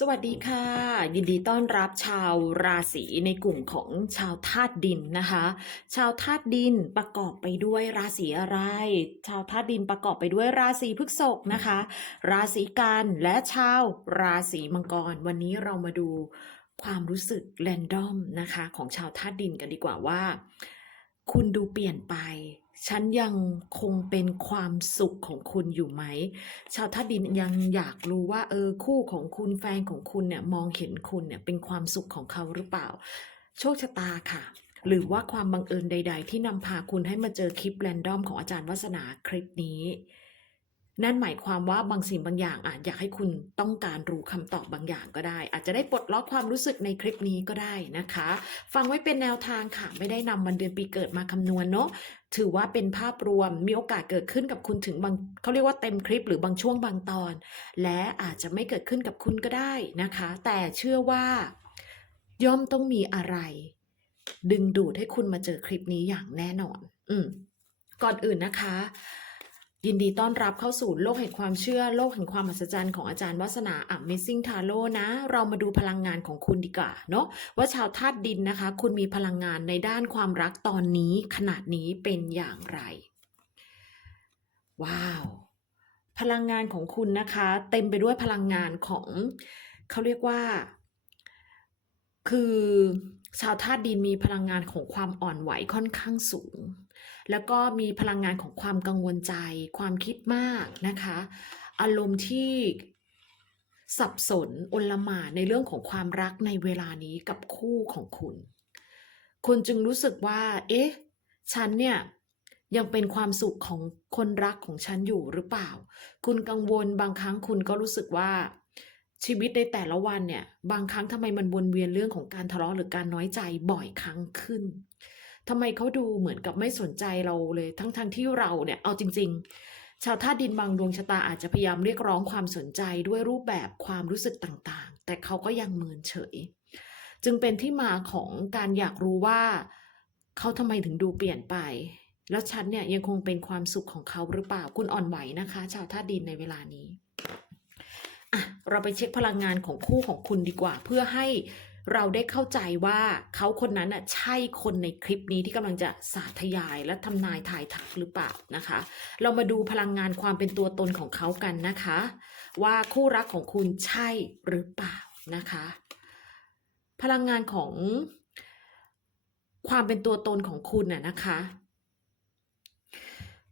สวัสดีค่ะ ยินดีต้อนรับชาวราศีในกลุ่มของชาวธาตุดินนะคะ ชาวธาตุดินประกอบไปด้วยราศีอะไร ชาวธาตุดินประกอบไปด้วยราศีพฤษภนะคะ ราศีกันและชาวราศีมังกร วันนี้เรามาดูความรู้สึกแรนดอมนะคะ ของชาวธาตุดินกันดีกว่าว่า คุณดูเปลี่ยนไป ฉันยังคงเป็นความสุขของคุณอยู่ไหม ชาวธาตุดินยังอยากรู้ว่า เออคู่ของคุณแฟนของคุณเนี่ยมองเห็นคุณเนี่ยเป็นความสุขของเขาหรือเปล่า โชคชะตาค่ะ หรือว่าความบังเอิญใด ๆ ที่นำพาคุณให้มาเจอคลิปแรนดอมของอาจารย์วัฒนาคลิปนี้ นั่นหมายความว่าบางสิ่งบางอย่างอาจอยากให้คุณต้องการรู้คำตอบบางอย่างก็ได้ อาจจะได้ปลดล็อกความรู้สึกในคลิปนี้ก็ได้นะคะ ฟังไว้เป็นแนวทางค่ะ ไม่ได้นำวันเดือนปีเกิดมาคำนวณเนาะถือว่าเป็นภาพรวมมีโอกาสเกิดขึ้นกับคุณถึงบางเขาเรียกว่าเต็มคลิปหรือบางช่วงบางตอน และอาจจะไม่เกิดขึ้นกับคุณก็ได้นะคะ แต่เชื่อว่าย่อมต้องมีอะไร ดึงดูดให้คุณมาเจอคลิปนี้อย่างแน่นอน อืมก่อนอื่นนะคะ ยินดีต้อนรับเข้าสู่โลกแห่งความเชื่อ โลกแห่งความอัศจรรย์ของอาจารย์วัฒนา Amazing Tarot นะ เรามาดูพลังงานของคุณดีกว่าเนาะว่าชาวธาตุดินนะคะ คุณมีพลังงานในด้านความรักตอนนี้ขนาดนี้เป็นอย่างไร ว้าว พลังงานของคุณนะคะ เต็มไปด้วยพลังงานของเขาเรียกว่า คือชาวธาตุดินมีพลังงานของความอ่อนไหวค่อนข้างสูง แล้วก็มีพลังงานของความกังวลใจ ความคิดมากนะคะ อารมณ์ที่สับสนอนลหม่านในเรื่องของความรักในเวลานี้กับคู่ของคุณ คุณจึงรู้สึกว่า เอ๊ะ ฉันเนี่ยยังเป็นความสุขของคนรักของฉันอยู่หรือเปล่า คุณกังวลบางครั้งคุณก็รู้สึกว่าชีวิตในแต่ละวันเนี่ย บางครั้งทำไมมันวนเวียนเรื่องของการทะเลาะหรือการน้อยใจบ่อยครั้งขึ้น ทำไมเขาดูเหมือนกับไม่สนใจเราเลย ทั้งๆทที่เราเนี่ยเอาจริง ๆ ชาวธาตุดินบางดวงชะตาอาจจะพยายามเรียกร้องความสนใจด้วยรูปแบบความรู้สึกต่างๆ แต่เขาก็ยังเมินเฉย จึงเป็นที่มาของการอยากรู้ว่าเขาทำไมถึงดูเปลี่ยนไป แล้วฉันเนี่ยยังคงเป็นความสุขของเขาหรือเปล่า คุณอ่อนไหวนะคะ ชาวธาตุดินในเวลานี้อะเราไปเช็คพลังงานของคู่ของคุณดีกว่า เพื่อให้ เราได้เข้าใจว่าเขาคนนั้นอะใช่คนในคลิปนี้ที่กำลังจะสาธยายและทำนายทายทักหรือเปล่านะคะ เรามาดูพลังงานความเป็นตัวตนของเขากันนะคะ ว่าคู่รักของคุณใช่หรือเปล่านะคะ พลังงานของความเป็นตัวตนของคุณน่ะนะคะ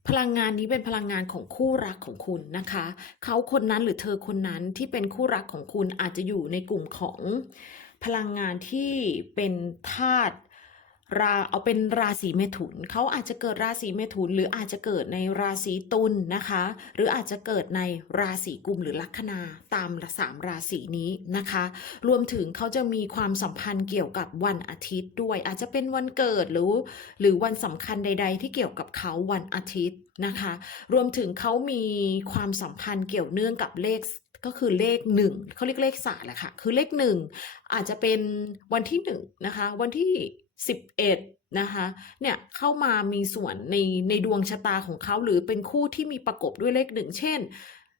พลังงานนี้เป็นพลังงานของคู่รักของคุณนะคะ เขาคนนั้นหรือเธอคนนั้นที่เป็นคู่รักของคุณอาจจะอยู่ในกลุ่มของ พลังงานที่เป็นธาตุ ราเอาเป็นราศีเมถุนเขาอาจจะเกิดราศีเมถุนหรืออาจจะเกิดในราศีตุลนะคะ หรืออาจจะเกิดในราศีกุมหรือลัคนาตามสามราศีนี้นะคะ รวมถึงเขาจะมีความสัมพันธ์เกี่ยวกับวันอาทิตย์ด้วย อาจจะเป็นวันเกิดหรือ หรือวันสำคัญใด ๆ ที่เกี่ยวกับเขาวันอาทิตย์นะคะ รวมถึงเขามีความสัมพันธ์เกี่ยวเนื่องกับเลขก็คือเลขหนึ่งเขาเรียกเลขศาสตร์แหละค่ะคือเลขหนึ่งอาจจะเป็นวันที่หนึ่งนะคะ วันที่ สิบเอ็ดนะคะเนี่ยเข้ามามีส่วนในในดวงชะตาของเขาหรือเป็นคู่ที่มีประกบด้วยเลขหนึ่งเช่น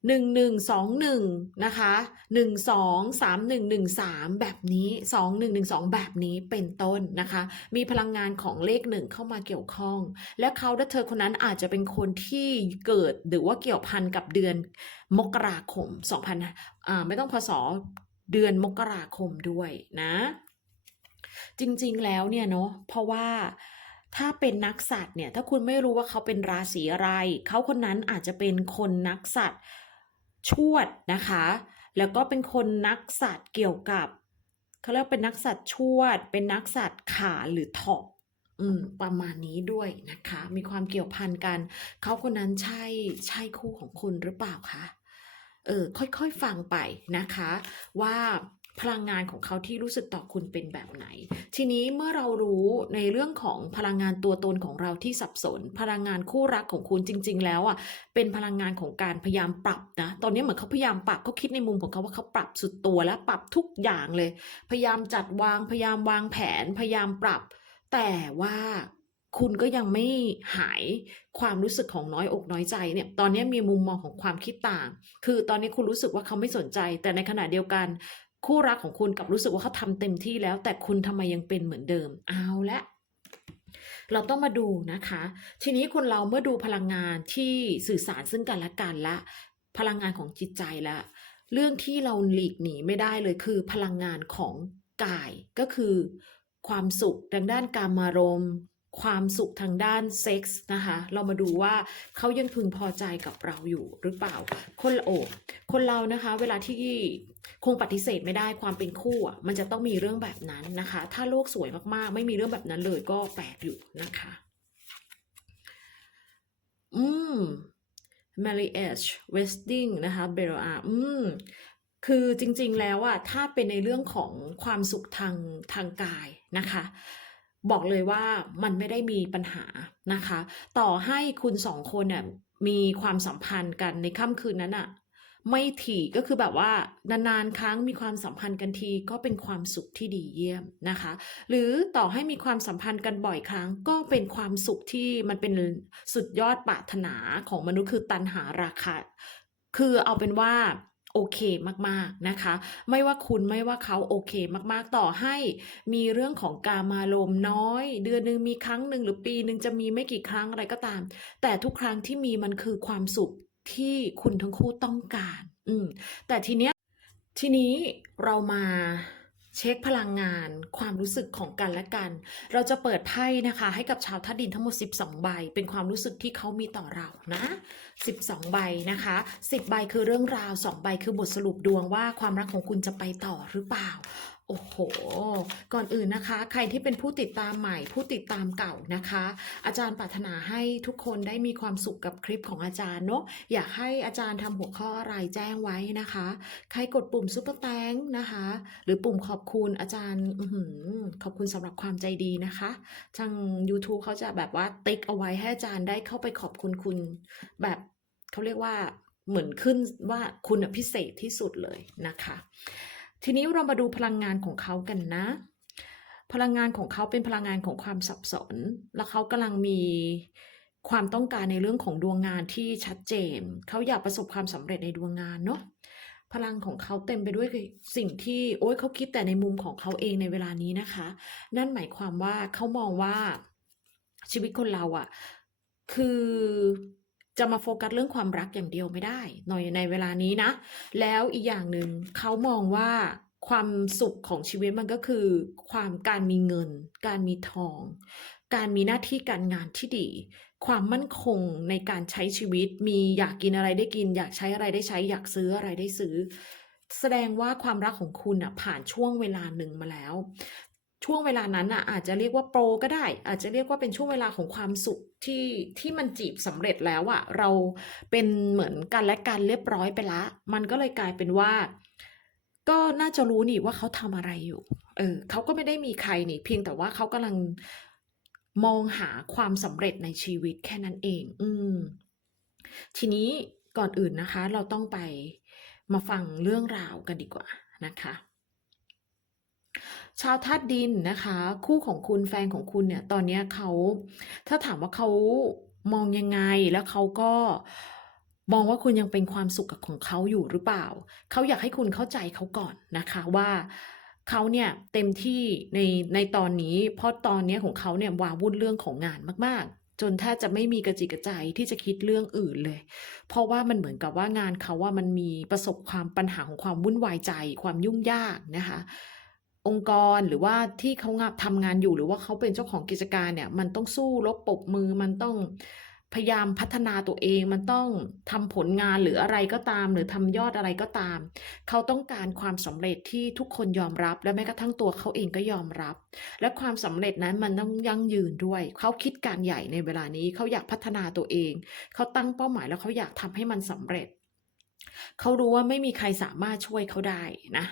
หนึ่งหนึ่งสองหนึ่งนะคะหนึ่งสองสามหนึ่งหนึ่งสามแบบนี้สองหนึ่งหนึ่งสองแบบนี้เป็นต้นนะคะ มีพลังงานของเลขหนึ่งเข้ามาเกี่ยวข้อง และเขาและเธอคนนั้นอาจจะเป็นคนที่เกิดหรือว่าเกี่ยวพันกับเดือนมกราคม2,000อ่าไม่ต้องพศเดือนมกราคมด้วยนะ จริงๆแล้วเนี่ยเนาะเพราะว่าถ้าเป็นนักสัตว์เนี่ยถ้าคุณไม่รู้ว่าเขาเป็นราศีอะไร เขาคนนั้นอาจจะเป็นคนนักสัตว์ชวดนะคะ แล้วก็เป็นคนนักสัตว์เกี่ยวกับเขาเรียกเป็นนักสัตว์ชวด เป็นนักสัตว์ขาหรือถอกอืมประมาณนี้ด้วยนะคะ มีความเกี่ยวพันกัน เขาคนนั้นใช่ใช่คู่ของคุณหรือเปล่าคะเออค่อยๆฟังไปนะคะ ว่า พลังงานของเขาที่รู้สึกต่อคุณเป็นแบบไหน ทีนี้เมื่อเรารู้ในเรื่องของพลังงานตัวตนของเราที่สับสน พลังงานคู่รักของคุณจริง ๆ แล้วอะเป็นพลังงานของการพยายามปรับนะตอนนี้เหมือนเขาพยายามปรับเขาคิดในมุมของเขาว่าเขาปรับสุดตัวและปรับทุกอย่างเลย พยายามจัดวางพยายามวางแผน พยายามปรับ แต่ว่าคุณก็ยังไม่หายความรู้สึกของน้อยอกน้อยใจเนี่ย ตอนนี้มีมุมมองของความคิดต่าง คือตอนนี้คุณรู้สึกว่าเขาไม่สนใจ แต่ในขณะเดียวกัน คู่รักของคุณกับรู้สึกว่าเขาทำเต็มที่แล้ว แต่คุณทำไมยังเป็นเหมือนเดิม เอาละเราต้องมาดูนะคะ ทีนี้คนเราเมื่อดูพลังงานที่สื่อสารซึ่งกันและกันละ พลังงานของจิตใจละ เรื่องที่เราหลีกหนีไม่ได้เลยคือ พลังงานของกายก็คือ ความสุขทางด้านการมารมณ์ ความสุขทางด้านเซ็กส์นะคะเรามาดูว่าเขายังพึงพอใจกับเราอยู่หรือเปล่า คนโอบคนเรานะคะ เวลาที่คงปฏิเสธไม่ได้ความเป็นคู่อะมันจะต้องมีเรื่องแบบนั้นนะคะ ถ้าโลกสวยมากๆ ไม่มีเรื่องแบบนั้นเลยก็แปลกอยู่นะคะ อืม marriage wedding นะคะเบลอาอืมคือจริงๆแล้วอะถ้าเป็นในเรื่องของความสุขทางทางกายนะคะ บอกเลยว่ามันไม่ได้มีปัญหานะคะ ต่อให้คุณสองคนเนี่ยมีความสัมพันธ์กันในค่ำคืนนั้นอะไม่ถี่ก็คือแบบว่านานๆครั้งมีความสัมพันธ์กันทีก็เป็นความสุขที่ดีเยี่ยมนะคะ หรือต่อให้มีความสัมพันธ์กันบ่อยครั้ง ก็เป็นความสุขที่มันเป็นสุดยอดปรารถนาของมนุษย์คือตันหาราคาคือเอาเป็นว่า โอเคมากๆนะคะ ไม่ว่าคุณไม่ว่าเขาโอเคมากๆต่อให้มีเรื่องของการมารมน้อย เดือนหนึ่งมีครั้งหนึ่งหรือปีหนึ่งจะมีไม่กี่ครั้งอะไรก็ตาม แต่ทุกครั้งที่มีมันคือความสุขที่คุณทั้งคู่ต้องการ อืมแต่ทีเนี้ยทีนี้เรามา เช็คพลังงาน ความรู้สึกของกันและกัน เราจะเปิดไพ่นะคะ ให้กับชาวธาตุดินทั้งหมด 12 ใบ เป็นความรู้สึกที่เขามีต่อเรานะ 12 ใบนะคะ 10 ใบคือเรื่องราว 2 ใบคือบทสรุปดวงว่าความรักของคุณจะไปต่อหรือเปล่า โอ้โห ก่อนอื่นนะคะ ใครที่เป็นผู้ติดตามใหม่ ผู้ติดตามเก่านะคะ อาจารย์ปรารถนาให้ทุกคนได้มีความสุขกับคลิปของอาจารย์เนาะ อยากให้อาจารย์ทำหัวข้ออะไรแจ้งไว้นะคะ ใครกดปุ่มซุปเปอร์แตงนะคะ หรือปุ่มขอบคุณอาจารย์อขอบคุณสำหรับความใจดีนะคะ ทาง YouTube เขาจะแบบว่าติ๊กเอาไว้ให้อาจารย์ได้เข้าไปขอบคุณคุณ แบบเขาเรียกว่าเหมือนขึ้นว่าคุณพิเศษที่สุดเลยนะคะ ทีนี้เรามาดูพลังงานของเขากันนะ พลังงานของเขาเป็นพลังงานของความสับสน แล้วเขากำลังมีความต้องการในเรื่องของดวงงานที่ชัดเจน เขาอยากประสบความสำเร็จในดวงงานเนาะพลังของเขาเต็มไปด้วยสิ่งที่โอ้ยเขาคิดแต่ในมุมของเขาเองในเวลานี้นะคะ นั่นหมายความว่าเขามองว่าชีวิตคนเราอะ่ะ คือ จะมาโฟกัสเรื่องความรักอย่างเดียวไม่ได้หน่อยในเวลานี้นะ แล้วอีกอย่างหนึ่งเขามองว่าความสุขของชีวิตมันก็คือ ความการมีเงิน การมีทอง การมีหน้าที่การงานที่ดี ความมั่นคงในการใช้ชีวิต มีอยากกินอะไรได้กิน อยากใช้อะไรได้ใช้ อยากซื้ออะไรได้ซื้อ แสดงว่าความรักของคุณอะผ่านช่วงเวลาหนึ่งมาแล้ว ช่วงเวลานั้นอะอาจจะเรียกว่าโปรก็ได้ อาจจะเรียกว่าเป็นช่วงเวลาของความสุขที่ที่มันจีบสำเร็จแล้วอะเราเป็นเหมือนกันและกันเรียบร้อยไปละ มันก็เลยกลายเป็นว่า ก็น่าจะรู้นี่ว่าเขาทำอะไรอยู่ เออเขาก็ไม่ได้มีใครนี่ เพียงแต่ว่าเขากำลังมองหาความสำเร็จในชีวิตแค่นั้นเอง อืมทีนี้ก่อนอื่นนะคะ เราต้องไปมาฟังเรื่องราวกันดีกว่านะคะ ชาวธาตุดินนะคะ คู่ของคุณแฟนของคุณเนี่ยตอนนี้เขาถ้าถามว่าเขามองยังไงแล้วเขาก็มองว่าคุณยังเป็นความสุขกับของเขาอยู่หรือเปล่า เขาอยากให้คุณเข้าใจเขาก่อนนะคะว่าเขาเนี่ยเต็มที่ในในตอนนี้ เพราะตอนนี้ของเขาเนี่ยวาวุ่นเรื่องของงานมากๆ จนแทบจะไม่มีกระจิกกระใจที่จะคิดเรื่องอื่นเลย เพราะว่ามันเหมือนกับว่างานเขาว่ามันมีประสบความปัญหาของความวุ่นวายใจ ความยุ่งยากนะคะ องค์กรหรือว่าที่เขางาทำงานอยู่หรือว่าเขาเป็นเจ้าของกิจการเนี่ย มันต้องสู้รบปบมือมันต้องพยายามพัฒนาตัวเองมันต้องทำผลงานหรืออะไรก็ตาม หรือทำยอดอะไรก็ตาม เขาต้องการความสำเร็จที่ทุกคนยอมรับ และแม้กระทั่งตัวเขาเองก็ยอมรับ และความสำเร็จนั้นมันต้องยั่งยืนด้วย เขาคิดการใหญ่ในเวลานี้เขาอยากพัฒนาตัวเอง เขาตั้งเป้าหมายแล้วเขาอยากทำให้มันสำเร็จ เขารู้ว่าไม่มีใครสามารถช่วยเขาได้นะ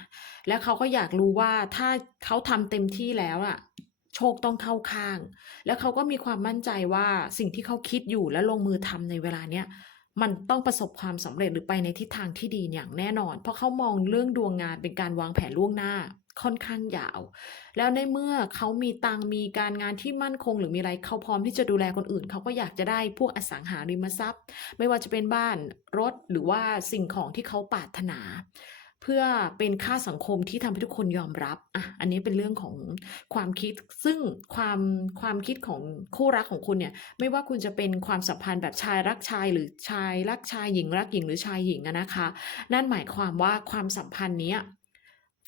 และเขาก็อยากรู้ว่าถ้าเขาทำเต็มที่แล้วอะโชคต้องเข้าข้าง แล้วเขาก็มีความมั่นใจว่าสิ่งที่เขาคิดอยู่และลงมือทำในเวลาเนี้ยมันต้องประสบความสำเร็จหรือไปในทิศทางที่ดีอย่างแน่นอน เพราะเขามองเรื่องดวงงานเป็นการวางแผนล่วงหน้า ค่อนข้างยาว แล้วในเมื่อเขามีตังมีการงานที่มั่นคงหรือมีอะไรเขาพร้อมที่จะดูแลคนอื่น เขาก็อยากจะได้พวกอสังหาริมทรัพย์ ไม่ว่าจะเป็นบ้านรถหรือว่าสิ่งของที่เขาปรารถนา เพื่อเป็นค่าสังคมที่ทำให้ทุกคนยอมรับอะอันนี้เป็นเรื่องของความคิดซึ่งความความคิดของคู่รักของคุณเนี่ยไม่ว่าคุณจะเป็นความสัมพันธ์แบบชายรักชายหรือชายรักชายหญิงรักหญิงหรือชายหญิงนะคะ นั่นหมายความว่าความสัมพันธ์เนี้ย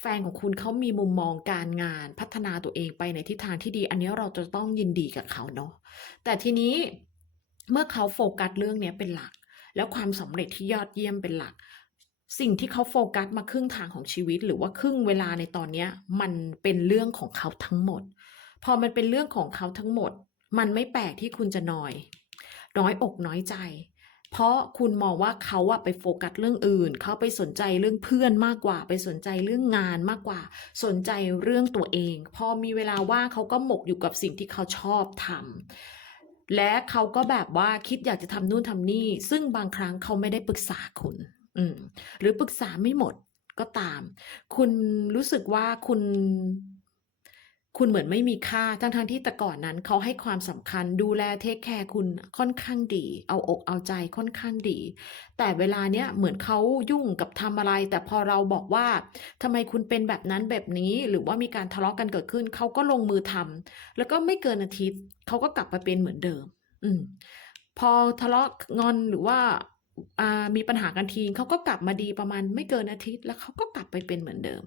แฟนของคุณเขามีมุมมองการงานพัฒนาตัวเองไปในทิศทางที่ดี อันนี้เราจะต้องยินดีกับเขาเนาะแต่ทีนี้เมื่อเขาโฟกัสเรื่องนี้เป็นหลัก แล้วความสำเร็จที่ยอดเยี่ยมเป็นหลัก สิ่งที่เขาโฟกัสมาครึ่งทางของชีวิต หรือว่าครึ่งเวลาในตอนเนี้มันเป็นเรื่องของเขาทั้งหมด พอมันเป็นเรื่องของเขาทั้งหมด มันไม่แปลกที่คุณจะนอย น้อยอกน้อยใจ เพราะคุณมองว่าเขาอะไปโฟกัสเรื่องอื่น เขาไปสนใจเรื่องเพื่อนมากกว่า ไปสนใจเรื่องงานมากกว่า สนใจเรื่องตัวเอง พอมีเวลาว่างเขาก็หมกอยู่กับสิ่งที่เขาชอบทำและเขาก็แบบว่าคิดอยากจะทำนู่นทำนี่ ซึ่งบางครั้งเขาไม่ได้ปรึกษาคุณ อืม หรือปรึกษาไม่หมดก็ตาม คุณรู้สึกว่าคุณ คุณเหมือนไม่มีค่า ทั้งๆที่แต่ก่อนนั้นเขาให้ความสำคัญดูแลเทคแคร์คุณค่อนข้างดี เอาอกเอาใจค่อนข้างดี แต่เวลาเนี้ยเหมือนเขายุ่งกับทำอะไร แต่พอเราบอกว่าทำไมคุณเป็นแบบนั้นแบบนี้ หรือว่ามีการทะเลาะกันเกิดขึ้น เขาก็ลงมือทำแล้วก็ไม่เกินอาทิตย์เขาก็กลับมาเป็นเหมือนเดิม อืม พอทะเลาะงอนหรือว่าอ่ามีปัญหากันทีเขาก็กลับมาดีประมาณไม่เกินอาทิตย์ แล้วเขาก็กลับไปเป็นเหมือนเดิม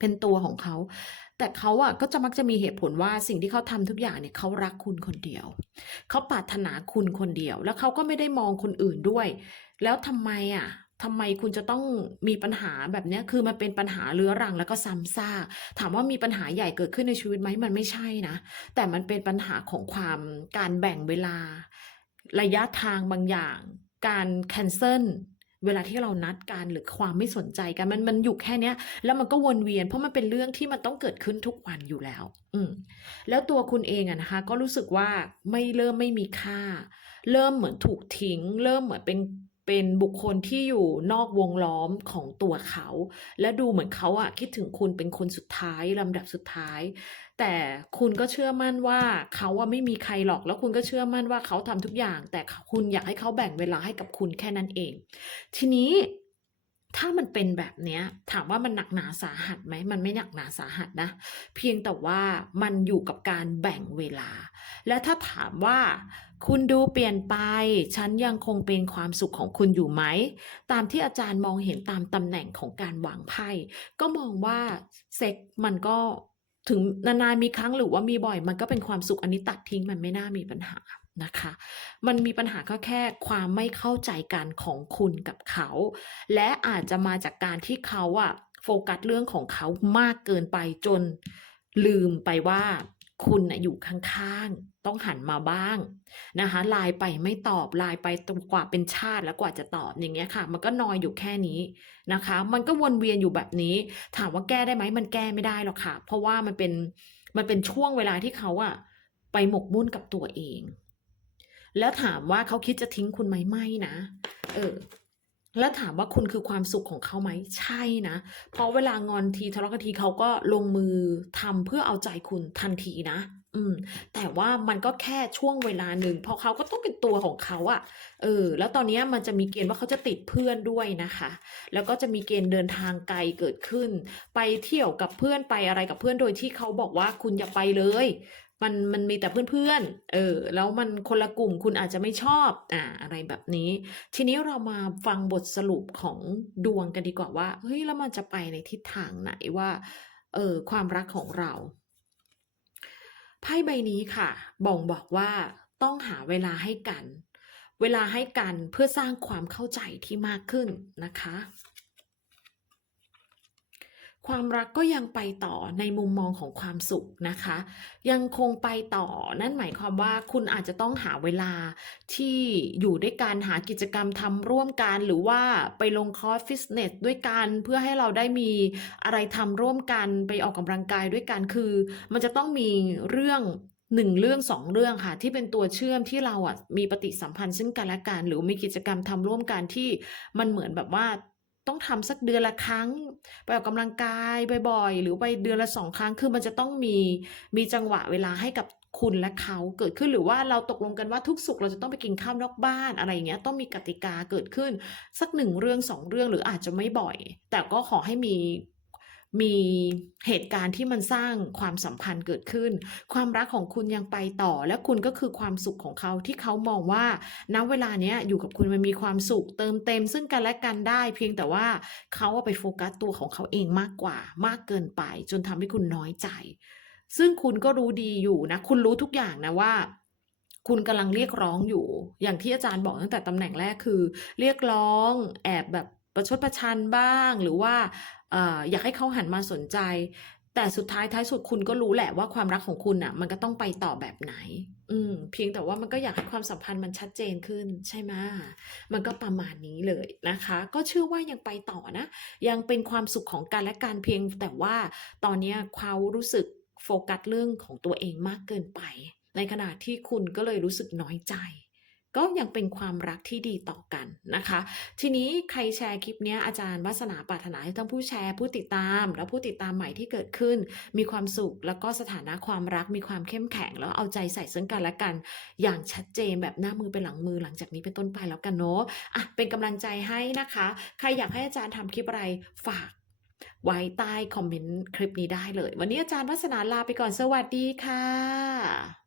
เป็นตัวของเขา แต่เขาอะก็จะมักจะมีเหตุผลว่าสิ่งที่เขาทำทุกอย่างเนี่ยเขารักคุณคนเดียว เขาปรารถนาคุณคนเดียว แล้วเขาก็ไม่ได้มองคนอื่นด้วย แล้วทำไมอะทำไมคุณจะต้องมีปัญหาแบบนี้คือมันเป็นปัญหาเรื้อรังแล้วก็ซ้ำซากถามว่ามีปัญหาใหญ่เกิดขึ้นในชีวิตไหมมันไม่ใช่นะ แต่มันเป็นปัญหาของความการแบ่งเวลา ระยะทางบางอย่าง การแคนเซิล เวลาที่เรานัดกันหรือความไม่สนใจกันมันมันอยู่แค่เนี้ย แล้วมันก็วนเวียน เพราะมันเป็นเรื่องที่มันต้องเกิดขึ้นทุกวันอยู่แล้ว อืมแล้วตัวคุณเองอะนะคะ ก็รู้สึกว่าไม่เริ่มไม่มีค่า เริ่มเหมือนถูกทิ้ง เริ่มเหมือนเป็น เป็นบุคคลที่อยู่นอกวงล้อมของตัวเขา และดูเหมือนเขาอะคิดถึงคุณเป็นคนสุดท้ายลำดับสุดท้าย แต่คุณก็เชื่อมั่นว่าเขาอะไม่มีใครหรอก แล้วคุณก็เชื่อมั่นว่าเขาทำทุกอย่าง แต่คุณอยากให้เขาแบ่งเวลาให้กับคุณแค่นั้นเอง ทีนี้ ถ้ามันเป็นแบบเนี้ยถามว่ามันหนักหนาสาหัสไหมมันไม่หนักหนาสาหัสนะ เพียงแต่ว่ามันอยู่กับการแบ่งเวลา และถ้าถามว่าคุณดูเปลี่ยนไป ฉันยังคงเป็นความสุขของคุณอยู่ไหม ตามที่อาจารย์มองเห็นตามตำแหน่งของการวางไพ่ก็มองว่าเซ็กมันก็ถึงนานๆมีครั้งหรือว่ามีบ่อย มันก็เป็นความสุขอันนี้ตัดทิ้งมันไม่น่ามีปัญหา นะคะ มันมีปัญหาก็แค่ความไม่เข้าใจกันของคุณกับเขา และอาจจะมาจากการที่เขาอะโฟกัสเรื่องของเขามากเกินไปจนลืมไปว่าคุณน่ะอยู่ข้างๆ ต้องหันมาบ้างนะคะไลน์ไปไม่ตอบไลน์ไปตกว่าเป็นชาติแล้วกว่าจะตอบอย่างเงี้ยค่ะ มันก็นอยอยู่แค่นี้นะคะ มันก็วนเวียนอยู่แบบนี้ ถามว่าแก้ได้ไหมมันแก้ไม่ได้หรอกค่ะ เพราะว่ามันเป็นมันเป็นช่วงเวลาที่เขาอะไปหมกมุ่นกับตัวเอง แล้วถามว่าเขาคิดจะทิ้งคุณไหมไม่นะ เออ แล้วถามว่าคุณคือความสุขของเขาไหมใช่นะเพราะเวลางอนทีทะเลาะกันทีเขาก็ลงมือทำเพื่อเอาใจคุณทันทีนะอืม แต่ว่ามันก็แค่ช่วงเวลาหนึ่งเพราะเขาก็ต้องเป็นตัวของเขาอะเออ แล้วตอนนี้มันจะมีเกณฑ์ว่าเขาจะติดเพื่อนด้วยนะคะ แล้วก็จะมีเกณฑ์เดินทางไกลเกิดขึ้น ไปเที่ยวกับเพื่อนไปอะไรกับเพื่อนโดยที่เขาบอกว่าคุณอย่าไปเลย มันมันมีแต่เพื่อนๆ เออ แล้วมันคนละกลุ่มคุณอาจจะไม่ชอบอ่าอะไรแบบนี้ ทีนี้เรามาฟังบทสรุปของดวงกันดีกว่าว่า เฮ้ย แล้วมันจะไปในทิศทางไหนว่า เออ ความรักของเรา ไพ่ใบนี้ค่ะ บ่งบอกว่าต้องหาเวลาให้กัน เวลาให้กันเพื่อสร้างความเข้าใจที่มากขึ้นนะคะ ความรักก็ยังไปต่อในมุมมองของความสุขนะคะ ยังคงไปต่อนั่นหมายความว่าคุณอาจจะต้องหาเวลาที่อยู่ด้วยกันหากิจกรรมทำร่วมกัน หรือว่าไปลงคอร์สฟิตเนสด้วยกัน เพื่อให้เราได้มีอะไรทำร่วมกันไปออกกำลังกายด้วยกันคือ มันจะต้องมีเรื่องหนึ่งเรื่องสองเรื่องค่ะ ที่เป็นตัวเชื่อมที่เราอะมีปฏิสัมพันธ์ซึ่งกันและกัน หรือมีกิจกรรมทำร่วมกันที่มันเหมือนแบบว่า ต้องทำสักเดือนละครั้ง ไปออกกำลังกายบ่อยๆ หรือไปเดือนละสองครั้ง คือมันจะต้องมีมีจังหวะเวลาให้กับคุณและเขาเกิดขึ้นหรือว่าเราตกลงกันว่าทุกสุขเราจะต้องไปกินข้าวนอกบ้านอะไรอย่างเงี้ยต้องมีกติกาเกิดขึ้น สักหนึ่งเรื่องสองเรื่องหรืออาจจะไม่บ่อย แต่ก็ขอให้มี มีเหตุการณ์ที่มันสร้างความสัมพันธ์เกิดขึ้น ความรักของคุณยังไปต่อ และคุณก็คือความสุขของเขาที่เขามองว่าณเวลาเนี้ยอยู่กับคุณมันมีความสุขเติมเต็ม ซึ่งกันและกันได้ เพียงแต่ว่าเขาอะไปโฟกัสตัวของเขาเองมากกว่า มากเกินไป จนทำให้คุณน้อยใจ ซึ่งคุณก็รู้ดีอยู่นะ คุณรู้ทุกอย่างนะว่าคุณกำลังเรียกร้องอยู่ อย่างที่อาจารย์บอกตั้งแต่ตำแหน่งแรกคือ เรียกร้อง แอบแบบประชดประชันบ้าง หรือว่า อยากให้เขาหันมาสนใจ แต่สุดท้ายท้ายสุดคุณก็รู้แหละว่าความรักของคุณน่ะ มันก็ต้องไปต่อแบบไหน อืม เพียงแต่ว่ามันก็อยากให้ความสัมพันธ์มันชัดเจนขึ้น ใช่ไหมมันก็ประมาณนี้เลยนะคะ ก็เชื่อว่ายังไปต่อนะ ยังเป็นความสุขของกันและกันเพียง แต่ว่าตอนนี้เขารู้สึกโฟกัสเรื่องของตัวเองมากเกินไป ในขณะที่คุณก็เลยรู้สึกน้อยใจ ก็ยังเป็นความรักที่ดีต่อกันนะคะ ทีนี้ใครแชร์คลิปนี้อาจารย์วาสนาปรารถนาให้ทั้งผู้แชร์ผู้ติดตาม และผู้ติดตามใหม่ที่เกิดขึ้น มีความสุขแล้วก็สถานะความรักมีความเข้มแข็ง แล้วเอาใจใส่ซึ่งกันและกัน อย่างชัดเจนแบบหน้ามือเป็นหลังมือหลังจากนี้เป็นต้นไปแล้วกันเนาะอะเป็นกำลังใจให้นะคะ ใครอยากให้อาจารย์ทำคลิปอะไรฝากไว้ใต้คอมเมนต์คลิปนี้ได้เลย วันนี้อาจารย์วัฒนาลาไปก่อนสวัสดีค่ะ